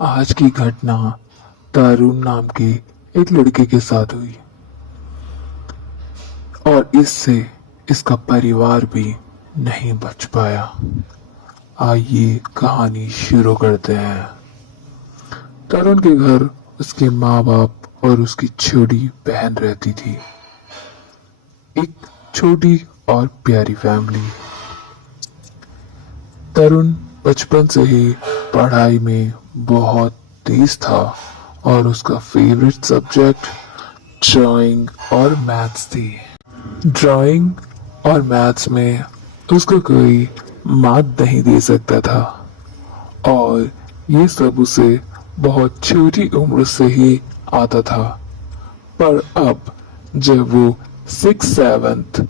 आज की घटना तरुण नाम के एक लड़के के साथ हुई और इससे इसका परिवार भी नहीं बच पाया। आइए कहानी शुरू करते हैं। तरुण के घर उसके माँ बाप और उसकी छोटी बहन रहती थी। एक छोटी और प्यारी फैमिली। तरुण बचपन से ही पढ़ाई में बहुत तेज था और उसका फेवरेट सब्जेक्ट ड्राइंग और मैथ्स थी। ड्राइंग और मैथ्स में उसको कोई मात नहीं दे सकता था और ये सब उसे बहुत छोटी उम्र से ही आता था। पर अब जब वो 6th 7th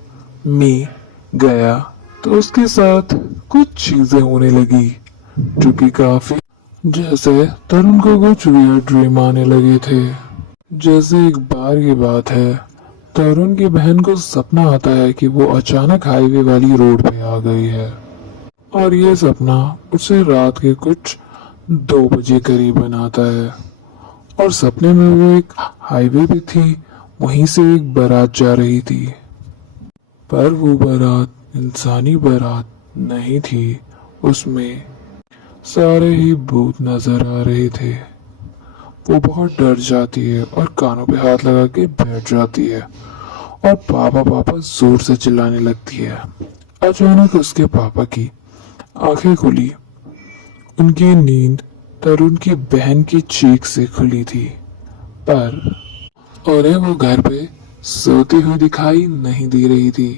में गया तो उसके साथ कुछ चीजें होने लगी जो कि काफी, जैसे तरुण को कुछ वियर्ड ड्रीम आने लगे थे। जैसे एक बार की बात है, तरुण की बहन को सपना आता है कि वो अचानक हाईवे वाली रोड पे आ गई है और ये सपना उसे रात के कुछ 2 बजे करीबन आता है और सपने में वो एक हाईवे पे थी। वहीं से एक बारात जा रही थी, पर वो बारात इंसानी बारात नहीं थी। उसमें सारे ही भूत नजर आ रहे थे। वो बहुत डर जाती है और कानों पे हाथ लगा के बैठ जाती है और पापा पापा जोर से चिल्लाने लगती है। अचानक उसके पापा की आंखें खुली। उनकी नींद तरुण की बहन की चीख से खुली थी, पर उन्हें वो घर पे सोती हुई दिखाई नहीं दे रही थी।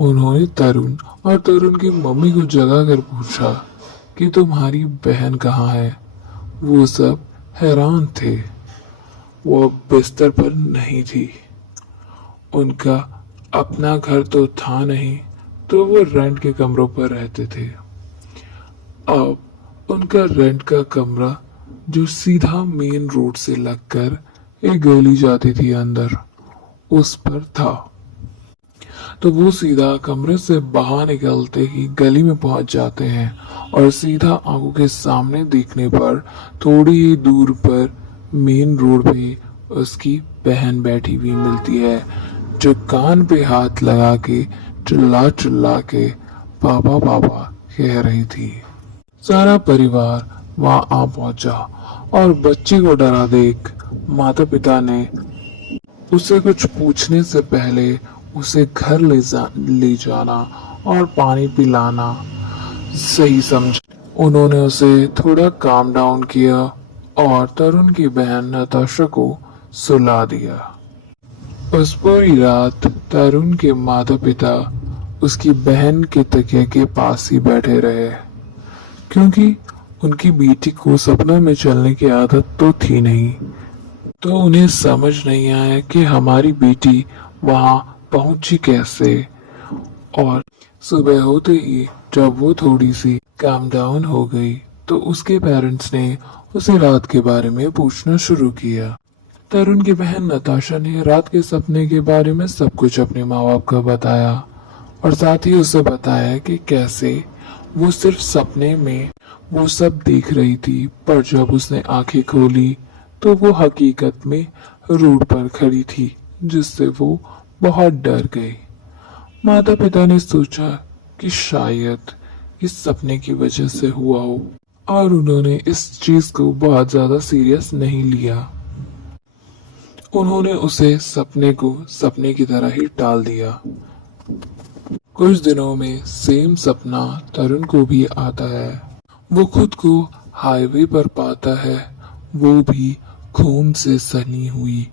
उन्होंने तरुण और तरुण की मम्मी को जगा कर पूछा कि तुम्हारी बहन कहाँ है। वो सब हैरान थे। वो अब बिस्तर पर नहीं थी। उनका अपना घर तो था नहीं, तो वो रेंट के कमरों पर रहते थे। अब उनका रेंट का कमरा जो सीधा मेन रोड से लगकर एक गली जाती थी अंदर, उस पर था। तो वो सीधा कमरे से बाहर निकलते ही गली में पहुंच जाते हैं और सीधा आंखों के सामने देखने पर थोड़ी ही दूर पर मेन रोड पे उसकी बहन बैठी हुई मिलती है, जो कान पे हाथ लगा के चिल्ला चिल्ला के पापा पापा कह रही थी। सारा परिवार वहां आ पहुंचा और बच्ची को डरा देख माता पिता ने उसे कुछ पूछने से पहले उसे घर ले जाना और पानी पिलाना सही समझा। उन्होंने उसे थोड़ा काम डाउन किया और तरुण की बहन नताशा को सुला दिया। उस पूरी रात तरुण के माता पिता उसकी बहन के तकिए के पास ही बैठे रहे, क्योंकि उनकी बेटी को सपना में चलने की आदत तो थी नहीं। तो उन्हें समझ नहीं आया कि हमारी बेटी वहां पहुंची कैसे। और सुबह होते ही जब वो थोड़ी सी काम डाउन हो गई तो उसके पेरेंट्स ने उसे रात के बारे में पूछना शुरू किया। तरुण की बहन नताशा ने रात के सपने के बारे में सब कुछ अपने माँ बाप को बताया और साथ ही उसे बताया कि कैसे वो सिर्फ सपने में वो सब देख रही थी, पर जब उसने आंखें खोली तो वो हकीकत में रोड पर खड़ी थी, जिससे वो बहुत डर गई। माता पिता ने सोचा कि शायद इस सपने की वजह से हुआ हो और उन्होंने इस चीज को बहुत ज्यादा सीरियस नहीं लिया। उन्होंने उसे सपने को सपने की तरह ही टाल दिया। कुछ दिनों में सेम सपना तरुण को भी आता है। वो खुद को हाईवे पर पाता है, वो भी खून से सनी हुई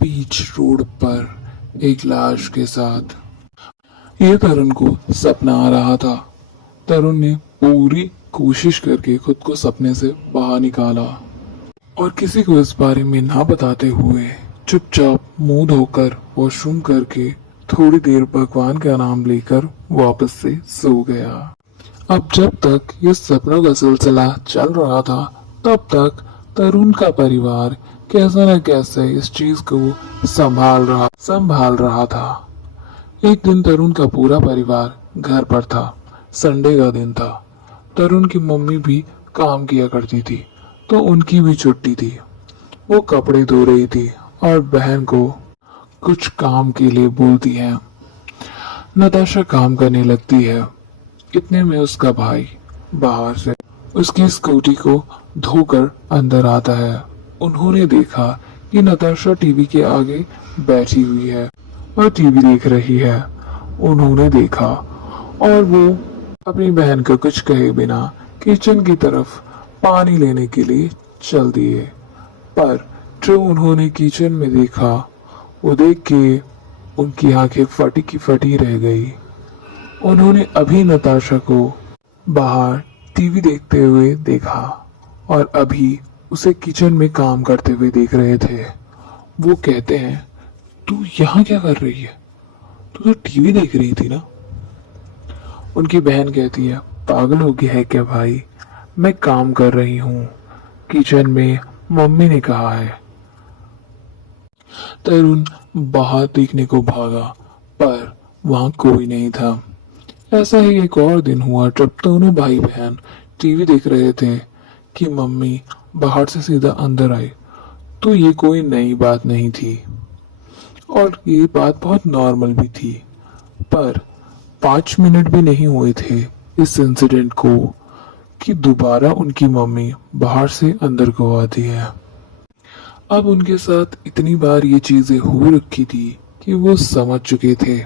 बीच रोड पर एक लाश के साथ। ये तरुण को सपना आ रहा था। तरुण ने पूरी कोशिश करके खुद को सपने से बाहर निकाला और किसी को इस बारे में ना बताते हुए चुपचाप मुंह धोकर वॉशरूम करके थोड़ी देर भगवान का नाम लेकर वापस से सो गया। अब जब तक ये सपनों का सिलसिला चल रहा था, तब तक तरुण का परिवार कैसे न कैसे इस चीज को संभाल रहा था। एक दिन तरुण का पूरा परिवार घर पर था। संडे का दिन था। तरुण की मम्मी भी काम किया करती थी। तो उनकी भी छुट्टी थी। वो कपड़े धो रही थी और बहन को कुछ काम के लिए बोलती है। नताशा काम करने लगती है। इतने में उसका भाई बाहर से उसकी स्कूटी को धोकर अंदर आता है। उन्होंने देखा कि नताशा टीवी के आगे बैठी हुई है और टीवी देख रही है। उन्होंने देखा और वो अपनी बहन को कुछ कहे बिना किचन की तरफ पानी लेने के लिए चल दिए। पर जो उन्होंने किचन में देखा, वो देख के उनकी आंखें फटी की फटी रह गई। उन्होंने अभी नताशा को बाहर टीवी देखते हुए देखा और अभी उसे किचन में काम करते हुए देख रहे थे। वो कहते हैं, तू यहाँ क्या कर रही है? तू तो टीवी देख रही थी ना? उनकी बहन कहती है, पागल हो गया है क्या भाई? मैं काम कर रही हूँ किचन में, मम्मी ने कहा है। तरुण बाहर देखने को भागा पर वहां कोई नहीं था। ऐसा ही एक और दिन हुआ जब दोनों भाई बहन टीवी देख रहे थे कि मम्मी बाहर से सीधा अंदर आई। तो ये कोई नई बात नहीं थी और ये बात बहुत नॉर्मल भी थी। पर 5 मिनट भी नहीं हुए थे इस इंसिडेंट को कि दोबारा उनकी मम्मी बाहर से अंदर को आती है। अब उनके साथ इतनी बार ये चीजें हो रखी थी कि वो समझ चुके थे।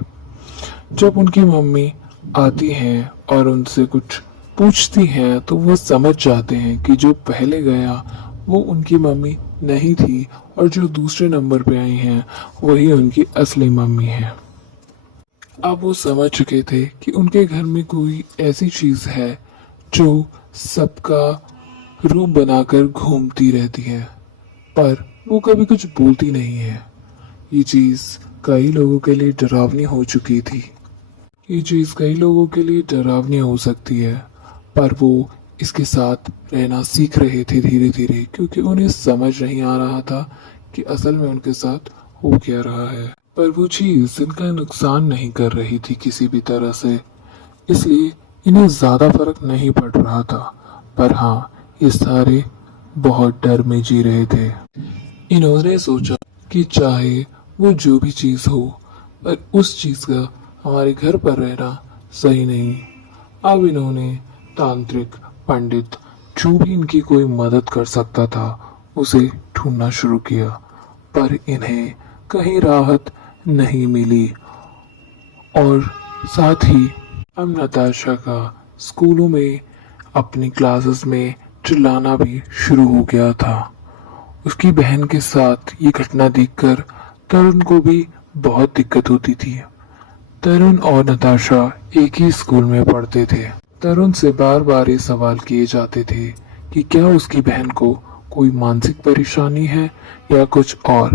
जब उनकी मम्मी आती हैं और उनसे कुछ पूछती हैं तो वो समझ जाते हैं कि जो पहले गया वो उनकी मम्मी नहीं थी और जो दूसरे नंबर पे आई हैं वही उनकी असली मम्मी है। अब वो समझ चुके थे कि उनके घर में कोई ऐसी चीज है जो सबका रूप बनाकर घूमती रहती है, पर वो कभी कुछ बोलती नहीं है। ये चीज कई लोगों के लिए डरावनी हो चुकी थी। ये चीज कई लोगों के लिए डरावनी हो सकती है, पर वो इसके साथ रहना सीख रहे थे धीरे धीरे, क्योंकि उन्हें समझ नहीं आ रहा था कि असल में उनके साथ हो क्या रहा है। पर वो चीज इनका नुकसान नहीं कर रही थी किसी भी तरह से, इसलिए इन्हें ज्यादा फर्क नहीं पड़ रहा था। पर हाँ, ये सारे बहुत डर में जी रहे थे। इन्होंने सोचा कि चाहे वो जो भी चीज हो, पर उस चीज का हमारे घर पर रहना सही नहीं। अब इन्होंने तांत्रिक, पंडित, जो भी इनकी कोई मदद कर सकता था उसे ढूंढना शुरू किया, पर इन्हें कहीं राहत नहीं मिली। और साथ ही अब नताशा का स्कूलों में अपनी क्लासेस में चिल्लाना भी शुरू हो गया था। उसकी बहन के साथ ये घटना देखकर तरुण को भी बहुत दिक्कत होती थी। तरुण और नताशा एक ही स्कूल में पढ़ते थे। तरुण से बार बार ये सवाल किए जाते थे कि क्या उसकी बहन को कोई मानसिक परेशानी है या कुछ और।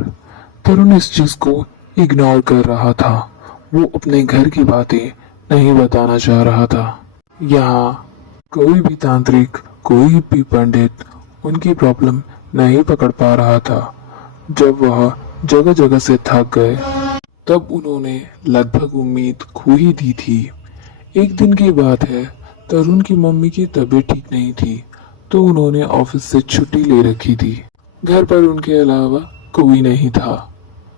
तरुण इस चीज को इग्नोर कर रहा था। वो अपने घर की बातें नहीं बताना चाह रहा था। यहाँ कोई भी तांत्रिक, कोई भी पंडित उनकी प्रॉब्लम नहीं पकड़ पा रहा था। जब वह जगह जगह से थक गए तब उन्होंने लगभग उम्मीद खो ही दी थी। एक दिन की बात है, तरुण की मम्मी की तबीयत ठीक नहीं थी तो उन्होंने ऑफिस से छुट्टी ले रखी थी। घर पर उनके अलावा कोई नहीं था।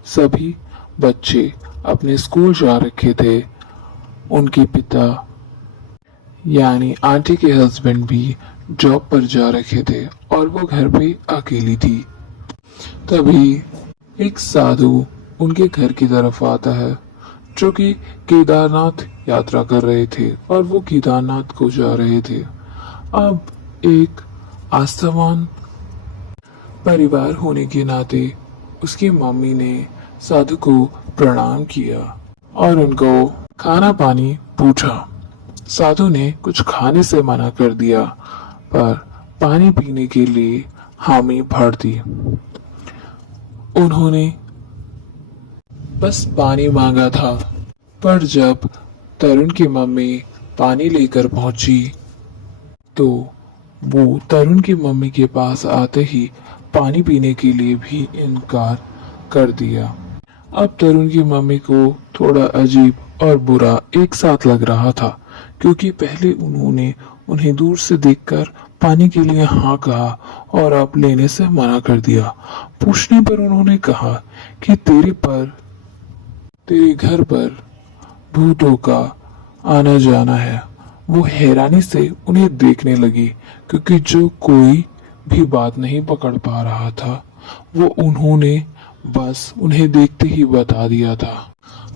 सभी बच्चे अपने स्कूल जा रखे थे। उनके पिता यानी आंटी के हस्बैंड भी जॉब पर जा रखे थे और वो घर पे अकेली थी। तभी एक साधु उनके घर की तरफ आता है, जो कि केदारनाथ यात्रा कर रहे थे और वो केदारनाथ को जा रहे थे। अब एक आस्थावान परिवार होने के नाते उसकी मम्मी ने साधु को प्रणाम किया और उनको खाना पानी पूछा। साधु ने कुछ खाने से मना कर दिया पर पानी पीने के लिए हामी भर दी। उन्होंने बस पानी मांगा था, पर जब तरुण की मम्मी पानी लेकर पहुंची तो वो तरुण की मम्मी के पास आते ही पानी पीने के लिए भी इनकार कर दिया। अब तरुण की मम्मी को थोड़ा अजीब और बुरा एक साथ लग रहा था, क्योंकि पहले उन्होंने उन्हें दूर से देखकर पानी के लिए हाँ कहा और अब लेने से मना कर दिया। पूछने पर उन्होंने कहा कि तेरे घर पर भूतों का आना जाना है। वो हैरानी से उन्हें देखने लगी, क्योंकि जो कोई भी बात नहीं पकड़ पा रहा था वो उन्होंने बस उन्हें देखते ही बता दिया था।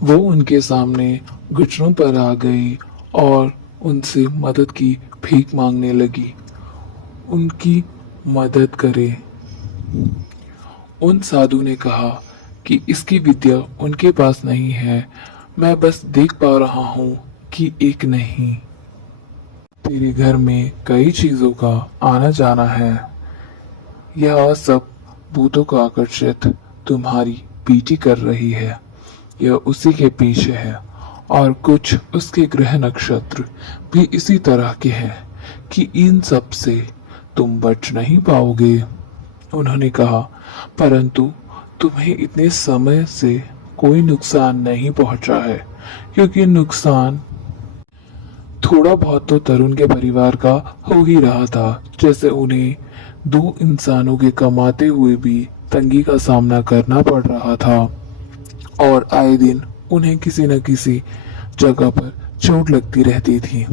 वो उनके सामने घुटनों पर आ गई और उनसे मदद की भीख मांगने लगी, उनकी मदद करे। उन साधु ने कहा कि इसकी विद्या उनके पास नहीं है, मैं बस देख पा रहा हूँ कि एक नहीं, तेरे घर में कई चीजों का आना जाना है। यह सब भूतों को आकर्षित तुम्हारी पीठी कर रही है, यह उसी के पीछे है। और कुछ उसके ग्रह नक्षत्र भी इसी तरह के हैं कि इन सब से तुम बच नहीं पाओगे। उन्होंने कहा, परंतु तुम्हें इतने समय से कोई नुकसान नहीं पहुंचा है, क्योंकि नुकसान थोड़ा बहुत तो तरुण के परिवार का हो ही रहा था। जैसे उन्हें दो इंसानों के कमाते हुए भी तंगी का सामना करना पड़ रहा था और आए दिन उन्हें किसी न किसी जगह पर चोट लगती रहती थी।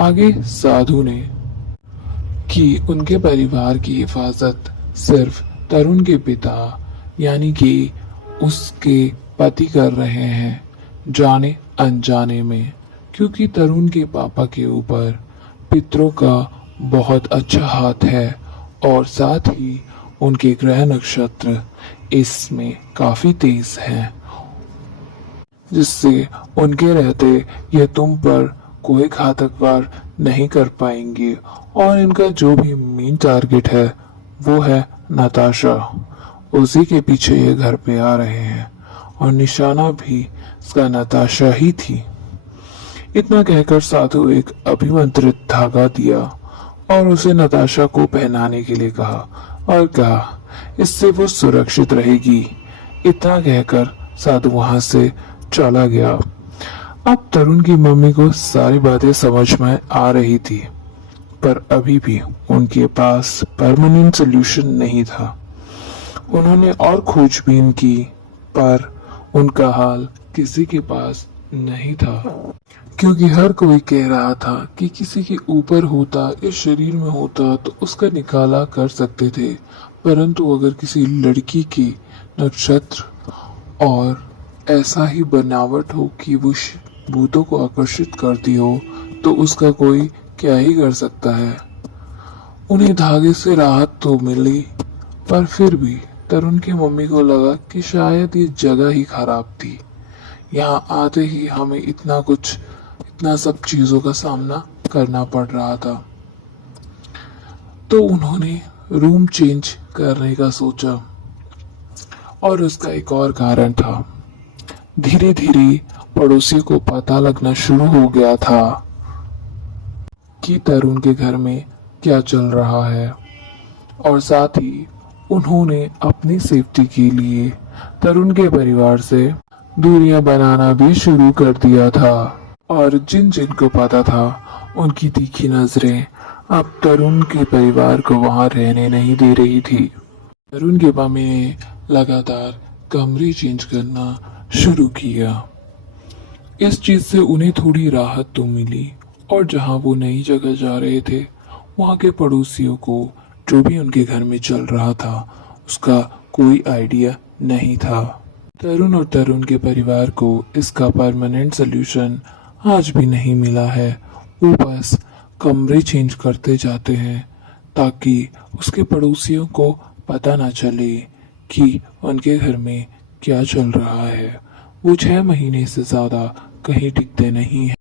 आगे साधु ने कि उनके परिवार की हिफाजत सिर्फ तरुण के पिता यानी कि उसके पति कर रहे हैं, जाने अनजाने में, क्योंकि तरुण के पापा के ऊपर पितरों का बहुत अच्छा हाथ है और साथ ही उनके ग्रह नक्षत्र इसमें काफी तेज हैं, जिससे उनके रहते ये तुम पर कोई घातक वार नहीं कर पाएंगे। और इनका जो भी मेन टारगेट है वो है नताशा, उसी के पीछे ये घर पे आ रहे हैं और निशाना भी इसका नताशा ही थी। इतना कहकर साधु एक अभिमंत्रित धागा दिया और उसे नताशा को पहनाने के लिए कहा और कहा इससे वो सुरक्षित रहेगी। इतना कहकर साधु वहां से चला गया। अब तरुण की मम्मी को सारी बातें समझ में आ रही थी, पर अभी भी उनके पास परमानेंट सोल्यूशन नहीं था। उन्होंने और खोजबीन की, पर उनका हाल किसी के पास नहीं था, क्योंकि हर कोई कह रहा था कि किसी के ऊपर होता या शरीर में होता तो उसका निकाला कर सकते थे, परंतु अगर किसी लड़की के नक्षत्र और ऐसा ही बनावट हो कि वो भूतों को आकर्षित करती हो तो उसका कोई क्या ही कर सकता है। उन्हें धागे से राहत तो मिली, पर फिर भी तरुण की मम्मी को लगा कि शायद ये जगह ही खराब थी। यहाँ आते ही हमें इतना सब चीजों का सामना करना पड़ रहा था। तो उन्होंने रूम चेंज करने का सोचा और उसका एक और कारण था। धीरे धीरे पड़ोसियों को पता लगना शुरू हो गया था कि तरुण के घर में क्या चल रहा है, और साथ ही उन्होंने अपनी सेफ्टी के लिए तरुण के परिवार से दूरियां बनाना भी शुरू कर दिया था। और जिन जिन को पता था उनकी तीखी नजरें अब तरुण के परिवार को वहां रहने नहीं दे रही थी। तरुण के मम्मी ने लगातार कमरे चेंज करना शुरू किया। इस चीज से उन्हें थोड़ी राहत तो मिली, और जहां वो नई जगह जा रहे थे वहां के पड़ोसियों को जो भी उनके घर में चल रहा था उसका कोई आइडिया नहीं था। तरुण और तरुण के परिवार को इसका परमानेंट सोल्यूशन आज भी नहीं मिला है। वो बस कमरे चेंज करते जाते हैं ताकि उसके पड़ोसियों को पता ना चले कि उनके घर में क्या चल रहा है। वो 6 महीने से ज्यादा कहीं टिकते नहीं हैं।